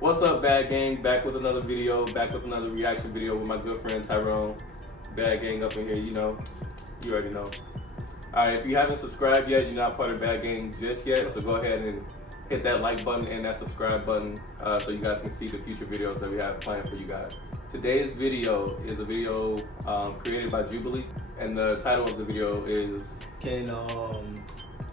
What's up, Bad Gang? Back with another video, back with another reaction video with my good friend Tyrone. Bad Gang up in here, you already know. Alright, if you haven't subscribed yet, you're not part of Bad Gang just yet, so go ahead and hit that like button and that subscribe button so you guys can see the future videos that we have planned for you guys. Today's video is a video created by Jubilee, and the title of the video is Can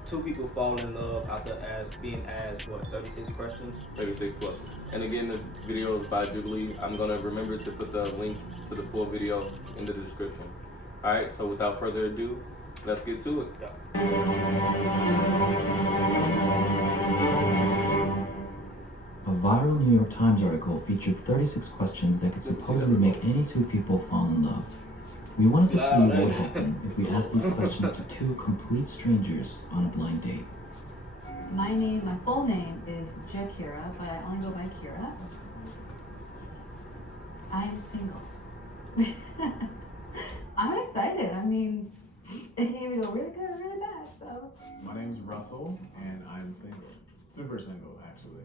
two people fall in love after being asked 36 questions? 36 questions. And again, the video is by Jubilee. I'm gonna remember to put the link to the full video in the description. All right, so without further ado, let's get to it. A viral New York Times article featured 36 questions that could supposedly make any two people fall in love. We wanted to see what would happen if we asked these questions to two complete strangers on a blind date. My full name is Jakira, but I only go by Kira. I'm single. I'm excited. I mean, it can either go really good or really bad, so. My name's Russell, and I'm single. Super single, actually.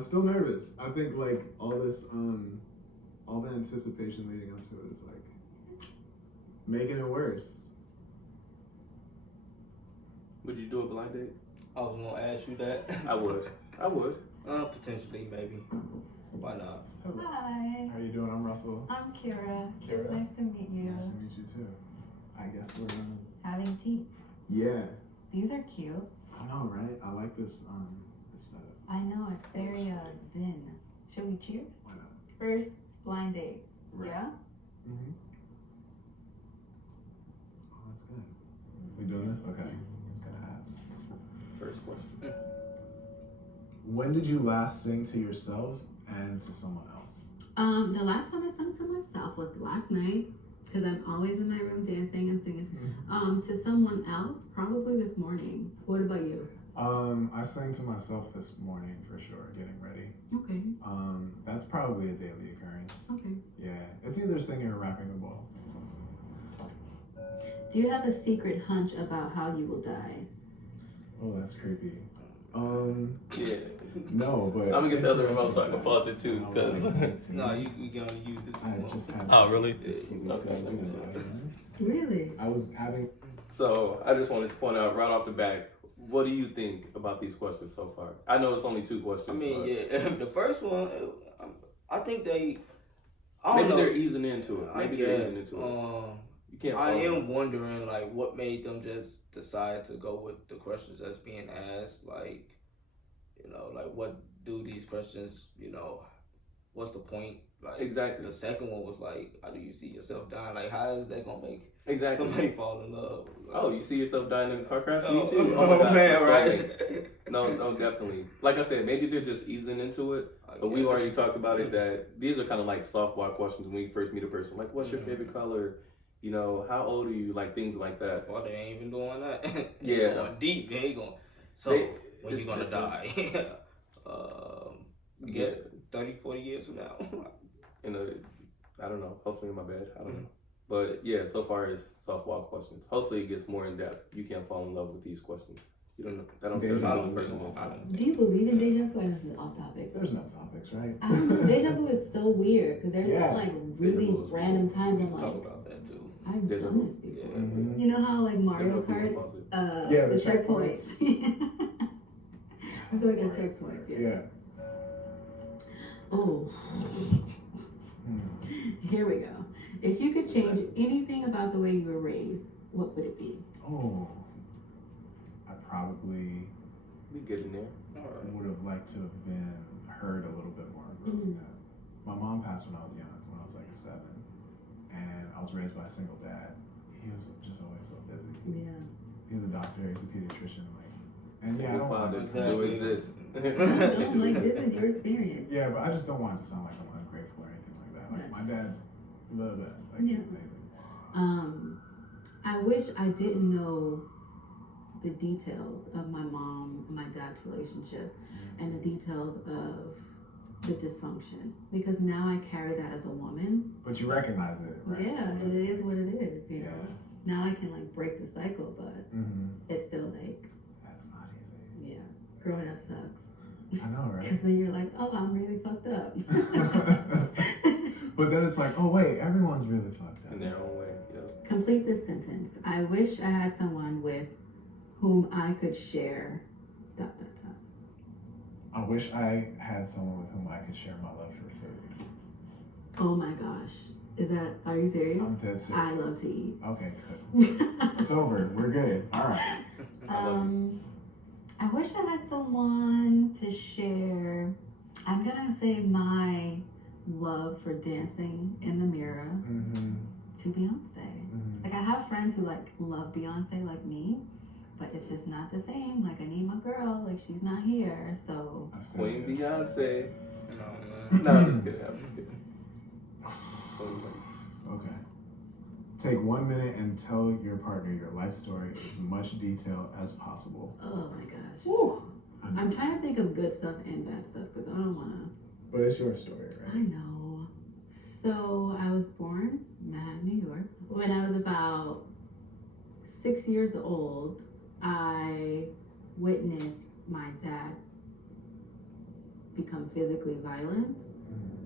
Still nervous. I think like all the anticipation leading up to it is like making it worse. Would you do a blind date? I was gonna ask you that. I would. Potentially, maybe. Why not? Hello. Hi. How you doing? I'm Russell. I'm Kira. Kira. It's nice to meet you. Nice to meet you too. I guess we're Having tea. yeah. These are cute. I know, right? I like this setup. I know, it's very zen. Should we cheers? Why not? First blind date. Right. Yeah? Mm-hmm. Oh, that's good. We doing this? Okay. Let's gotta ask. First question. When did you last sing to yourself and to someone else? The last time I sang to myself was last night, because I'm always in my room dancing and singing. To someone else, probably this morning. What about you? I sang to myself this morning for sure, getting ready. Okay. That's probably a daily occurrence. Okay. Yeah, it's either singing or rapping a ball. Do you have a secret hunch about how you will die? Oh, that's creepy. Yeah. No, but I'm gonna get the other remote so I can pause it too, because. No, you gonna use this I one. just had. Oh, really? Okay, let me see. Really? I was having. So I just wanted to point out right off the bat, what do you think about these questions so far? I know it's only two questions. I mean, but yeah, the first one, I think they. maybe they're easing into it. Maybe they're easing into it. You can't. I am wondering, like, what made them just decide to go with the questions that's being asked. Like, like, what do these questions? What's the point? Like, exactly. The second one was like, how do you see yourself dying? Like, how is that gonna make somebody fall in love? Oh, you see yourself dying in a car crash? Oh, Me too. Oh my God, man, so right? No, definitely. Like I said, maybe they're just easing into it. But we already talked about it that these are kind of like softball questions when you first meet a person. Like, what's your favorite color? How old are you? Like things like that. Well, they ain't even doing that. Yeah. Going deep. They ain't going. So when you gonna die? I guess 30, 40 years from now. I don't know. Hopefully in my bed. I don't know. But yeah, so far it's softball questions. Hopefully it gets more in depth. You can't fall in love with these questions. You don't know. I don't tell you who the person is. Do you believe in deja vu? This is off topic. There's no topics, right? I don't know. Deja vu is so weird because there's like really Deja vu is random times I'm Talk like, about that too. I've Deja done vu. this before. Yeah. Mm-hmm. You know how like Mario Kart, Yeah, the the checkpoints. I feel like a checkpoint. Yeah. Oh. Here we go. If you could change anything about the way you were raised, what would it be? Oh. I probably We get in there. would have liked to have been heard a little bit more growing up. My mom passed when I was young, when I was like 7. And I was raised by a single dad. He was just always so busy. Yeah. He's a doctor, he's a pediatrician, and yeah, I Single don't want fathers to do exist. No, like this is your experience. Yeah, but I just don't want it to sound like I'm ungrateful or anything like that. Like my dad's the best. Like Yeah. he's amazing. I wish I didn't know the details of my mom and my dad's relationship and the details of the dysfunction, because now I carry that as a woman. But you recognize it, right? Yeah, So it is what it is, you yeah. know. Now I can like break the cycle, but Mm-hmm. it's still like, That's not growing up sucks. I know, right? Because then you're like, oh, I'm really fucked up. But then it's like, oh wait, everyone's really fucked up. In their own way, yeah. Complete this sentence. I wish I had someone with whom I could share ... I wish I had someone with whom I could share my love for food. Oh my gosh. Are you serious? I'm dead serious. I love to eat. Okay, good. It's over. We're good. All right. I wish I had someone to share. I'm gonna say my love for dancing in the mirror to Beyonce. Like I have friends who like love Beyonce like me, but it's just not the same. Like I need my girl. Like she's not here, so. Queen Beyonce. No, No, I'm just kidding. I'm just kidding. Okay. Take 1 minute and tell your partner your life story in as much detail as possible. Oh my gosh. Woo. I'm trying to think of good stuff and bad stuff because I don't want to. But it's your story, I right? know. So I was born in Manhattan, New York. When I was about 6 years old, I witnessed my dad become physically violent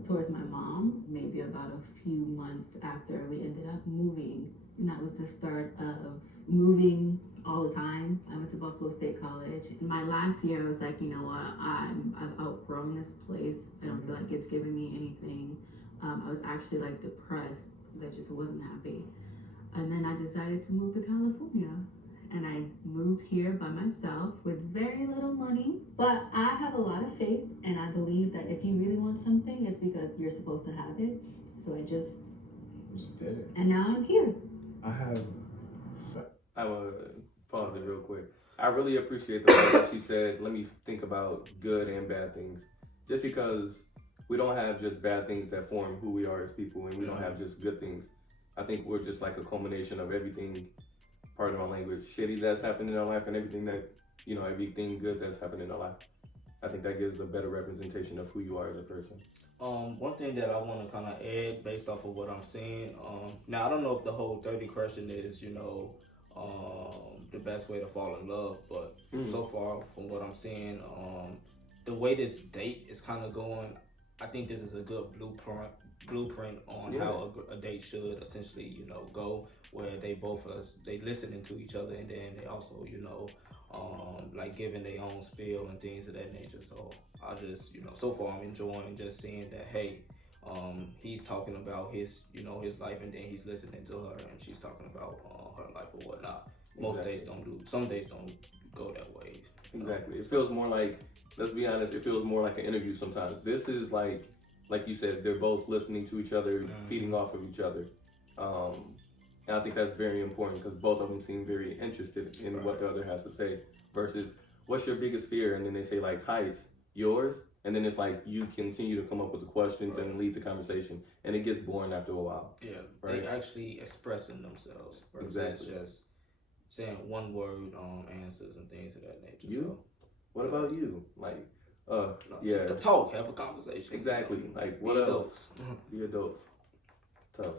towards my mom, maybe about a few months after we ended up moving. And that was the start of moving all the time. I went to Buffalo State College. In my last year, I was like, you know what, I've outgrown this place. I don't feel like it's giving me anything. I was actually like depressed because I just wasn't happy. And then I decided to move to California. And I moved here by myself with very little money. But I have a lot of faith, and I believe that if you really want something, it's because you're supposed to have it. So I just did it. And now I'm here. I have. I want to pause it real quick. I really appreciate the fact that she said, let me think about good and bad things. Just because we don't have just bad things that form who we are as people, and we don't have just good things. I think we're just like a culmination of everything, pardon my language, shitty that's happened in our life and everything that, you know, everything good that's happened in our life. I think that gives a better representation of who you are as a person. One thing that I want to kind of add based off of what I'm seeing, now I don't know if the whole 30 question is, you know, the best way to fall in love, but so far from what I'm seeing, the way this date is kind of going, I think this is a good blueprint on how a date should essentially, you know, go, where they both they listening to each other, and then they also, you know, like giving their own spiel and things of that nature. So I just, you know, so far I'm enjoying just seeing that, hey, he's talking about his, you know, his life, and then he's listening to her, and she's talking about her life or whatnot. Most days don't do. Some days don't go that way. Exactly. It feels more like, let's be honest, it feels more like an interview sometimes. This is like you said, they're both listening to each other, feeding off of each other. And I think that's very important because both of them seem very interested in what the other has to say versus what's your biggest fear? And then they say like heights, yours. And then it's like you continue to come up with the questions and lead the conversation. And it gets boring after a while. Yeah, right? They actually expressing themselves versus just saying one word answers and things of that nature. You? So, what about you? Like, just to talk, have a conversation. Exactly. You know, like, what else? Be adults. Tough.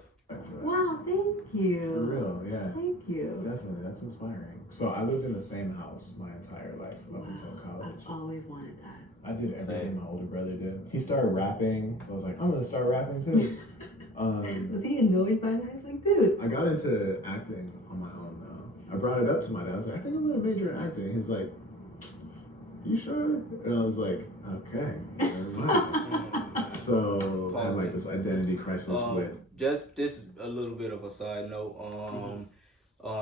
Wow, thank you. For real, yeah. Thank you. Definitely, that's inspiring. So I lived in the same house my entire life up until college. I've always wanted that. I did everything my older brother did. He started rapping, so I was like, I'm gonna start rapping too. Was he annoyed by that? He's like, dude. I got into acting on my own though. I brought it up to my dad. I was like, I think I'm gonna major in acting. He's like, you sure? And I was like, okay. Never mind. So I had like this identity crisis with. Just this is a little bit of a side note.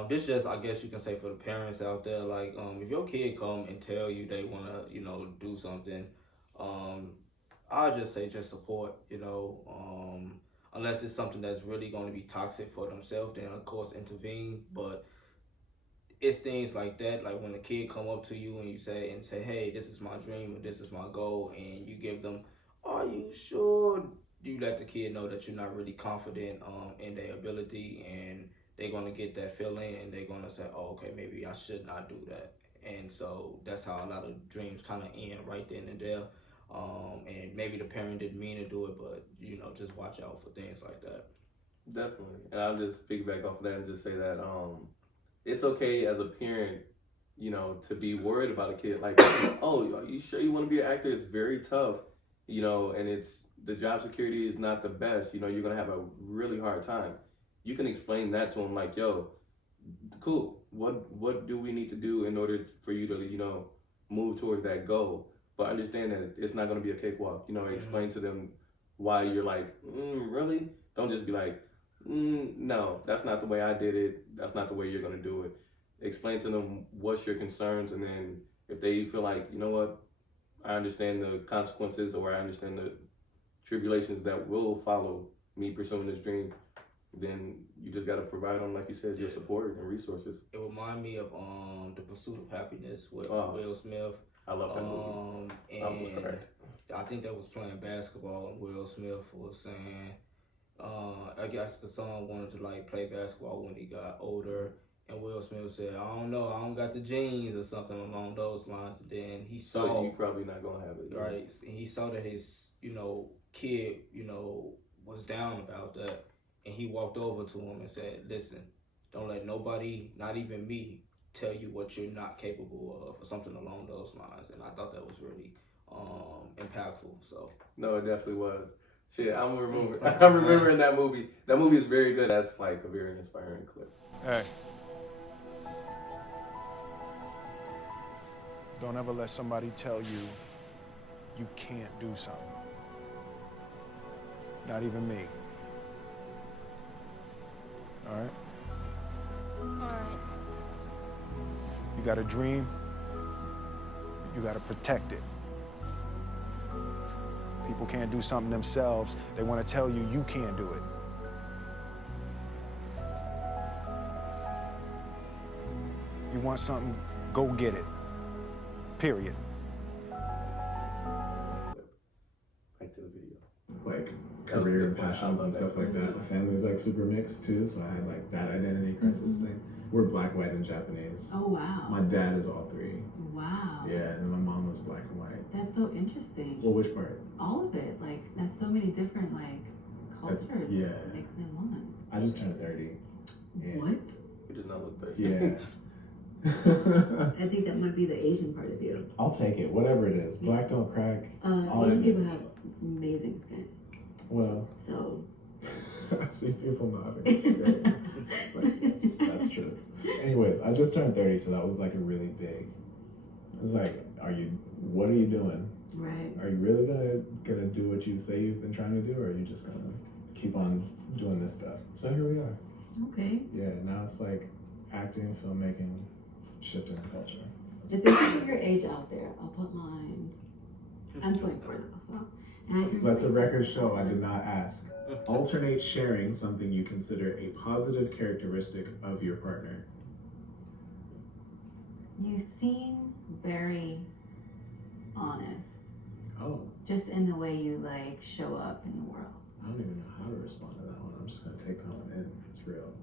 This just, I guess you can say, for the parents out there, like if your kid come and tell you they want to, you know, do something, I'll just say just support, you know, unless it's something that's really going to be toxic for themselves, then of course intervene. But it's things like that, like when a kid come up to you and you say, hey, this is my dream or this is my goal, and you give them, are you sure? You let the kid know that you're not really confident in their ability, and they're going to get that feeling, and they're going to say, oh, okay, maybe I should not do that. And so that's how a lot of dreams kind of end right then and there. And maybe the parent didn't mean to do it, but, you know, just watch out for things like that. Definitely. And I'll just piggyback off of that and just say that it's okay as a parent you know, to be worried about a kid. Like, oh, are you sure you want to be an actor? It's very tough, you know, and the job security is not the best. You know, you're going to have a really hard time. You can explain that to them like, yo, cool. What do we need to do in order for you to, you know, move towards that goal? But understand that it's not going to be a cakewalk. You know, explain to them why you're like, really? Don't just be like, no, that's not the way I did it. That's not the way you're going to do it. Explain to them what's your concerns, and then if they feel like, you know what, I understand the consequences, or I understand the tribulations that will follow me pursuing this dream, then you just got to provide them, like you said, your support and resources. It reminded me of The Pursuit of Happiness with Will Smith. I love that movie. And I think that was playing basketball, and Will Smith was saying, I guess the son wanted to like play basketball when he got older. And Will Smith said, I don't know, I don't got the genes or something along those lines. And then he saw... So you probably not going to have it. Right. And he saw that his, you know, kid, you know, was down about that. And he walked over to him and said, listen, don't let nobody, not even me, tell you what you're not capable of, or something along those lines. And I thought that was really impactful. So no, it definitely was. Shit, I'm remembering that movie. That movie is very good. That's like a very inspiring clip. Hey. Don't ever let somebody tell you you can't do something. Not even me. All right? All right. You got a dream, you got to protect it. People can't do something themselves. They want to tell you you can't do it. You want something, go get it. Period. Back to the video. Like career and passions and stuff like that. My family's like super mixed too, so I had like that identity crisis thing. We're black, white, and Japanese. Oh, wow. My dad is all three. Wow. Yeah, and then my mom was black and white. That's so interesting. Well, which part? All of it. Like, that's so many different, like, cultures yeah. mixed in one. I just turned 30. Yeah. What? You does not look 30. Yeah. I think that might be the Asian part of you. I'll take it, whatever it is. Black don't crack. Asian people have amazing skin. Well, so I see people nodding. It's great. It's like, that's true. Anyways, I just turned 30, so that was like a really big. It's like, what are you doing? Right. Are you really gonna do what you say you've been trying to do, or are you just gonna keep on doing this stuff? So here we are. Okay. Yeah, now it's like acting, filmmaking, shifting the culture. It's interesting your age out there. I'll put mine. I'm 24 now, so. And I turned Let the 24. record show I did not ask. Alternate sharing something you consider a positive characteristic of your partner. You seem very honest. Oh, Just in the way you like show up in the world. I don't even know how to respond to that one. I'm just gonna take that one in. It's real.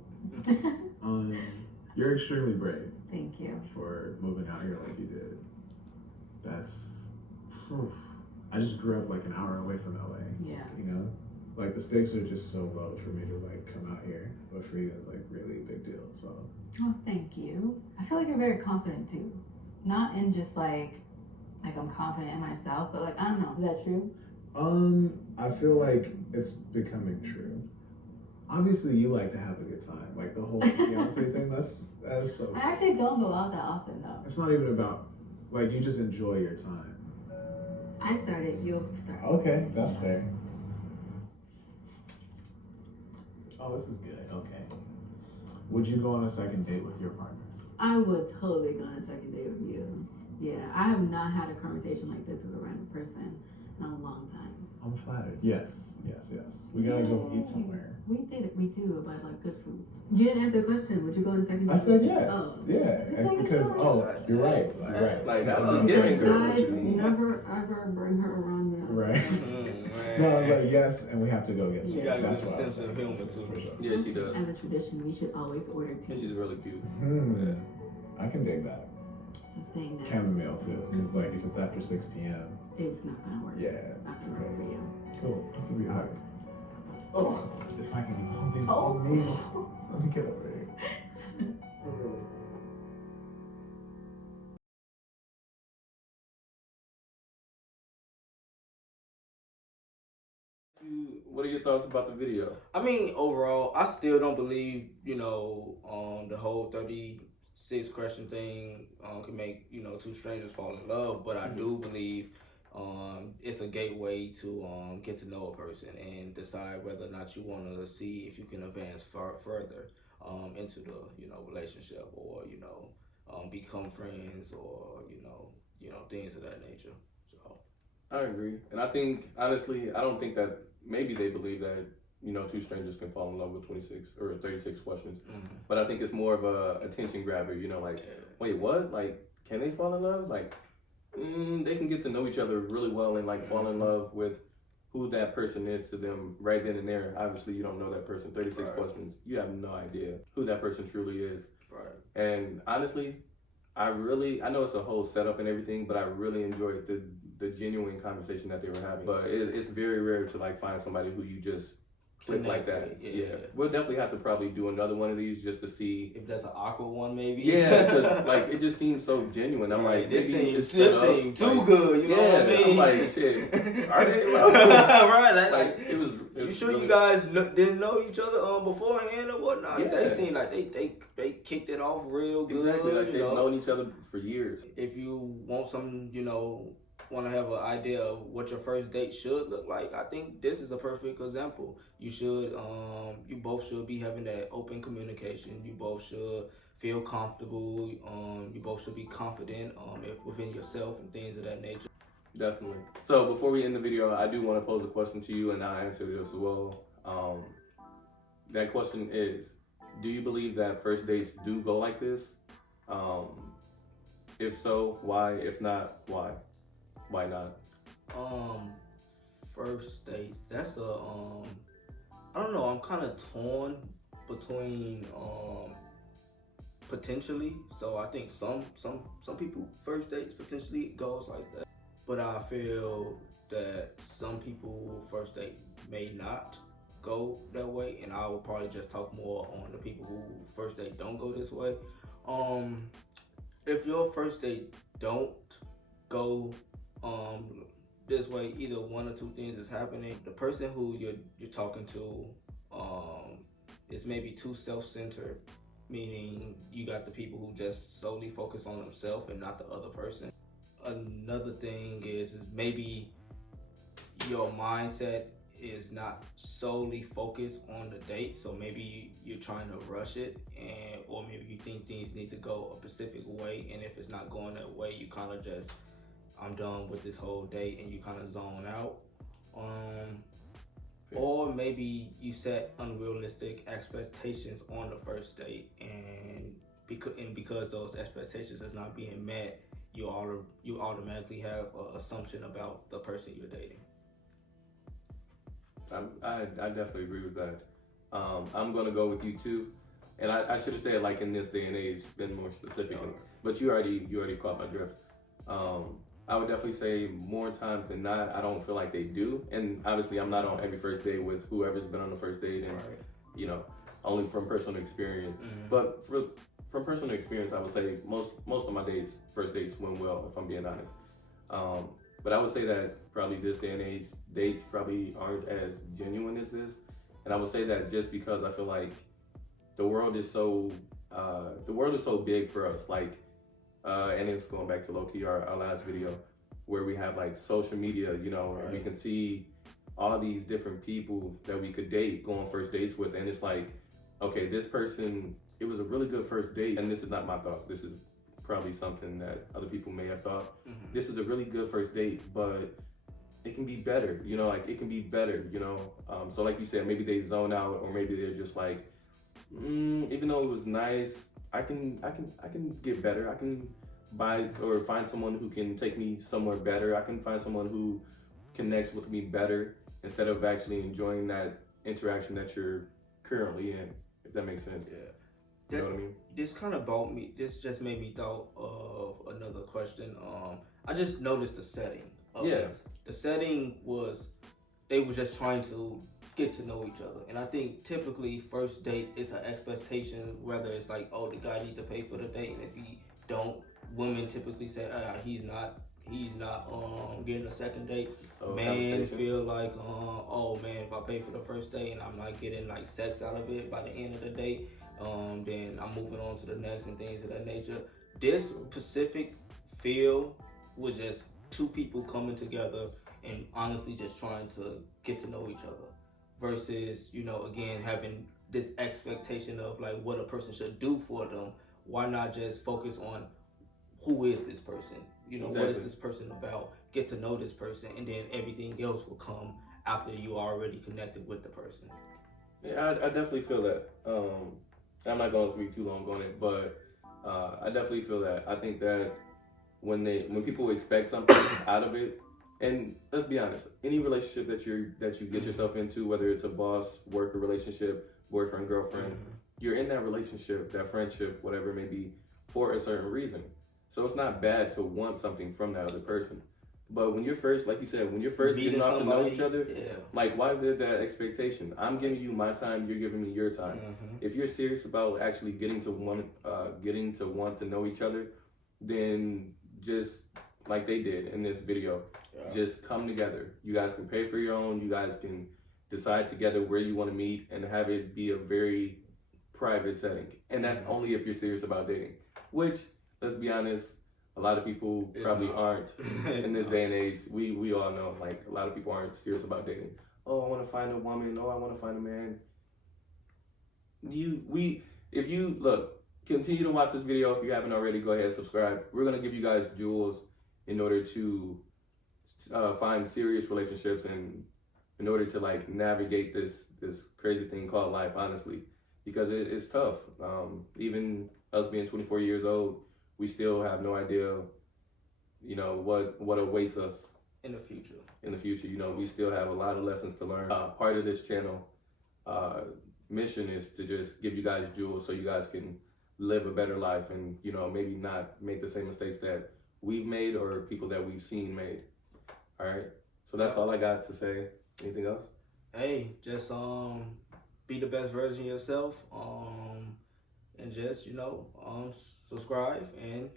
You're extremely brave Thank you. for moving out here like you did. That's. I just grew up like an hour away from LA. Yeah. You know, like the stakes are just so low for me to like come out here, but for you it's like really a big deal. So. Oh, thank you. I feel like you're very confident too. Not in just like I'm confident in myself, but like, I don't know. Is that true? I feel like it's becoming true. Obviously, you like to have a good time. Like the whole Beyonce thing, that's so. I actually don't go out that often though. It's not even about, like, you just enjoy your time. I started, you'll start. Okay, that's fair. Oh, this is good. Okay. Would you go on a second date with your partner? I would totally go on a second date with you. Yeah, I have not had a conversation like this with a random person in a long time. I'm flattered. Yes. We gotta go eat somewhere. We do, but like good food. You didn't answer the question. Would you go on a second date? I said yes. Oh. Yeah, Just and making because sure. you're right. Right. Like, that's Um, a given, girl. Guys, never ever bring her around me. Right. No, I was like yes, and we have to go get some. You gotta That's get why a I was sense of like, humor yes, too. for sure. Yeah, she does. As a tradition, we should always order And tea. she's really cute. I can dig that. It's a thing that Chamomile too, because like if it's after 6 p.m. it's not gonna work. Yeah, It's it's not too gonna work for late. you. Cool. I'll give you a hug. Oh, if I can hold these Oh. knees. Let me get over here. So, What are your thoughts about the video? I mean, overall, I still don't believe, the whole 36 question thing can make, two strangers fall in love. But I do believe it's a gateway to get to know a person and decide whether or not you want to see if you can advance further into the, relationship, or, become friends, or, things of that nature. So I agree. And I think, honestly, I don't think that maybe they believe that, two strangers can fall in love with 26 or 36 questions. But I think it's more of a attention grabber, wait, what? Like, can they fall in love? Like, they can get to know each other really well and, like, fall in love with who that person is to them right then and there. Obviously, you don't know that person. 36 questions. You have no idea who that person truly is. Right. And honestly, I know it's a whole setup and everything, but I really enjoyed the genuine conversation that they were having. But it's very rare to, like, find somebody who you just click like that. Yeah. We'll definitely have to probably do another one of these just to see if that's an awkward one, maybe. Yeah, because like it just seems so genuine. I'm like, this maybe seems too good. You know what I mean? I'm like, shit. Are they? Right. Like it was. You sure really... you guys didn't know each other beforehand or whatnot? Yeah. They seemed like they kicked it off real good. Exactly. Like they've known each other for years. If you want some, want to have an idea of what your first date should look like, I think this is a perfect example. You should, you both should be having that open communication. You both should feel comfortable. You both should be confident within yourself and things of that nature. Definitely. So before we end the video, I do want to pose a question to you, and I'll answer it as well. That question is, do you believe that first dates do go like this? If so, why? If not, why? Why not? First dates. That's I don't know. I'm kind of torn between potentially. So I think some people first dates potentially goes like that, but I feel that some people first date may not go that way, and I will probably just talk more on the people who first date don't go this way. If your first date don't go this way, either one or two things is happening. The person who you're talking to is maybe too self-centered, meaning you got the people who just solely focus on themselves and not the other person. Another thing is maybe your mindset is not solely focused on the date, so maybe you're trying to rush it, or maybe you think things need to go a specific way, and if it's not going that way, you kind of just, I'm done with this whole date, and you kind of zone out. Or maybe you set unrealistic expectations on the first date, and because those expectations is not being met, you automatically have an assumption about the person you're dating. I definitely agree with that. I'm gonna go with you too, and I should have said like in this day and age, been more specifically. But you already caught my drift. I would definitely say more times than not, I don't feel like they do. And obviously, I'm not on every first date with whoever's been on the first date, and only from personal experience. But from personal experience, I would say most of my first dates went well, if I'm being honest. But I would say that probably this day and age, dates probably aren't as genuine as this. And I would say that just because I feel like the world is so big for us. Like, and it's going back to low-key our last video, where we have like social media, and we can see all these different people that we could date, go on first dates with, and it's like, okay, this person, it was a really good first date, and this is not my thoughts. This is probably something that other people may have thought. This is a really good first date, but it can be better, like it can be better, so like you said, maybe they zone out, or maybe they're just like, even though it was nice, I can get better. I can buy or find someone who can take me somewhere better. I can find someone who connects with me better instead of actually enjoying that interaction that you're currently in, if that makes sense. Yeah. You know what I mean? This just made me thought of another question. I just noticed the setting of this. The setting was, they were just trying to get to know each other. And I think typically first date is an expectation, whether it's like, oh, the guy needs to pay for the date, and if he don't, women typically say, he's not he's not getting a second date. So Man conversation. feel like oh man, if I pay for the first date and I'm not getting like sex out of it by the end of the date, then I'm moving on to the next and things of that nature. This specific feel was just two people coming together and honestly just trying to get to know each other versus, you know, again, having this expectation of like what a person should do for them. Why not just focus on who is this person? You know, Exactly. what is this person about? Get to know this person, and then everything else will come after you are already connected with the person. Yeah, I definitely feel that. I'm not going to speak too long on it, but I definitely feel that. I think that when people expect something out of it, and let's be honest, any relationship that you get yourself into, whether it's a boss, worker relationship, boyfriend, girlfriend, you're in that relationship, that friendship, whatever it may be, for a certain reason. So it's not bad to want something from that other person. But when you're first, like you said, when you're first getting off to know each other, like, why is there that expectation? I'm giving you my time, you're giving me your time. If you're serious about actually getting to want to know each other, then just like they did in this video, just come together. You guys can pay for your own. You guys can decide together where you want to meet and have it be a very private setting. And that's only if you're serious about dating, which, let's be honest, a lot of people probably aren't in this day and age. We all know, like, a lot of people aren't serious about dating. Oh, I want to find a woman. Oh, I want to find a man. If you look, continue to watch this video. If you haven't already, go ahead and subscribe. We're gonna give you guys jewels in order to find serious relationships and in order to like navigate this crazy thing called life. Honestly, because it's tough. Even us being 24 years old, we still have no idea, you know, what awaits us in the future. You know, we still have a lot of lessons to learn. Part of this channel mission is to just give you guys jewels so you guys can live a better life and, you know, maybe not make the same mistakes that we've made or people that we've seen made. All right. So that's all I got to say. Anything else? Hey, just be the best version of yourself. And just, you know, subscribe, and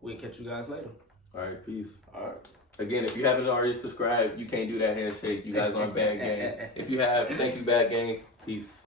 we'll catch you guys later. All right, peace. All right. Again, if you haven't already subscribed, you can't do that handshake. You guys aren't Bad Gang. If you have, thank you, Bad Gang. Peace.